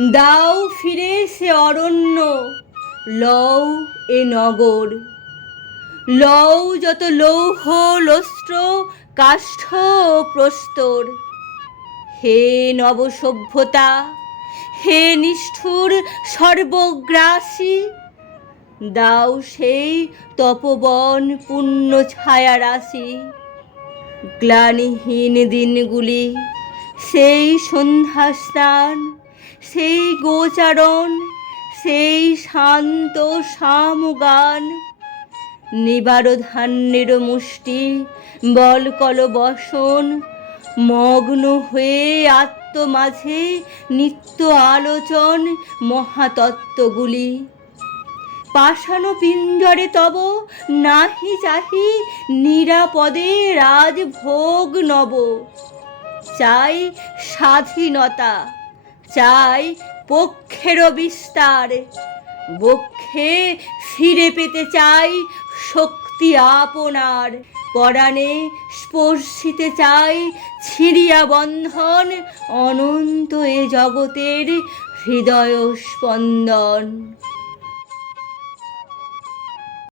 দাও ফিরে সে অরণ্য, লও এ নগর। লও যত লৌহ, লস্ত্র, কাষ্ঠ প্রস্তর। হে নব সভ্যতা, হে নিষ্ঠুর সর্বগ্রাসী, দাও সেই তপবন পূর্ণ ছায়া রাশি। গ্লানিহীন দিনগুলি, সেই সন্ধ্যা স্নান সেই গোচারণ, সেই শান্ত সামগান নিবার ধান্যের মুষ্টি, বলকল বসন, মগ্ন হয়ে আত্ম মাঝে নিত্য আলোচন মহাতত্ত্বগুলি। পাষাণ পিঞ্জরে তব নাহি চাহি নিরাপদে রাজভোগ নব। চাই স্বাধীনতা। চাই পক্ষের বিস্তার। বক্ষে ফিরে পেতে চাই শক্তি আপনার। পরাণে স্পর্শিতে চাই ছিড়িয়া বন্ধন, অনন্ত এ জগতের হৃদয় স্পন্দন।